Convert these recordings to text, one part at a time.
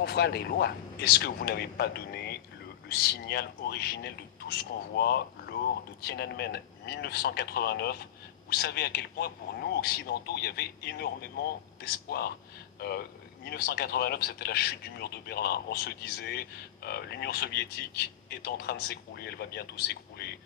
confront les lois. Est-ce que vous n'avez pas donné le signal originel de tout ce qu'on voit lors de Tiananmen 1989? Vous savez à quel point pour nous occidentaux il y avait énormément d'espoir. 1989 c'était la chute du mur de Berlin. On se disait l'Union soviétique est en train de s'écrouler, elle va bientôt s'écrouler.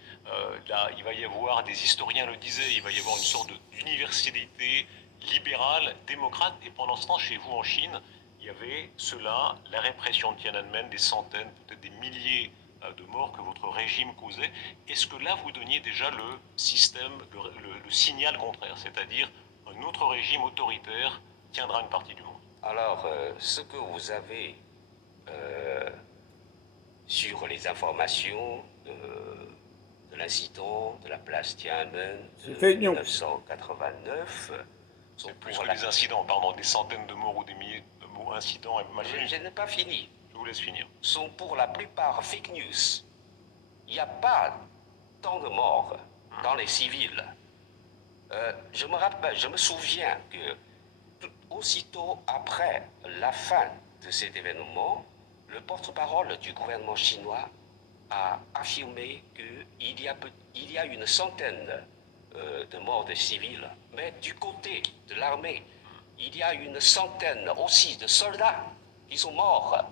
Là il va y avoir, des historiens le disaient, il va y avoir une sorte d'universalité libérale, démocrate, et pendant ce temps chez vous en Chine, il y avait cela, la répression de Tiananmen, des centaines, peut-être des milliers de morts que votre régime causait. Est-ce que là, vous donniez déjà le système, le signal contraire, c'est-à-dire un autre régime autoritaire tiendra une partie du monde? Alors, ce que vous avez sur les informations de l'incident de la place Tiananmen de 1989 sont plus que des incidents, pardon, des centaines de morts ou des milliers de morts, incidents et malvenus. Je n'ai pas fini. Je vous laisse finir. Sont pour la plupart fake news. Il n'y a pas tant de morts dans les civils. Je me souviens que aussitôt après la fin de cet événement, le porte-parole du gouvernement chinois a affirmé qu'il y a une centaine de morts de civils, mais du côté de l'armée, il y a une centaine aussi de soldats qui sont morts,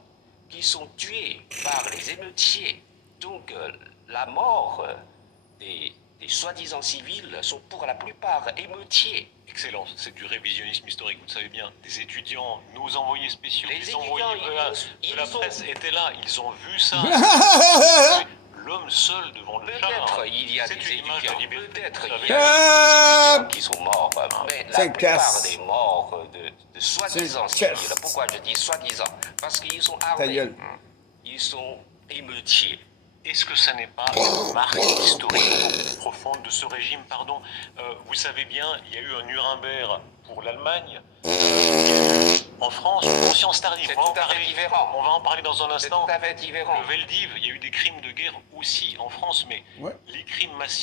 qui sont tués par les émeutiers. Donc la mort des soi-disant civils sont pour la plupart émeutiers. Excellent, c'est du révisionnisme historique, vous le savez bien. Des étudiants, nos envoyés spéciaux, Les envoyés de la presse étaient là, ils ont vu ça. L'homme seul devant le char. Peut-être il y a des étudiants, peut-être il y a des étudiants qui sont morts, mais la plupart des morts de soi-disant civils, pourquoi je dis soi-disant? Parce qu'ils sont armés, ils sont émeutiers. Est-ce que ça n'est pas une marque historique profonde de ce régime? Pardon, vous savez bien, il y a eu un Nuremberg pour l'Allemagne, en France, une conscience tardive. C'est tout à fait différent. On va en parler dans un instant. C'est tout à fait différent. Le Veldiv, il y a eu des crimes de guerre aussi en France, mais les crimes massifs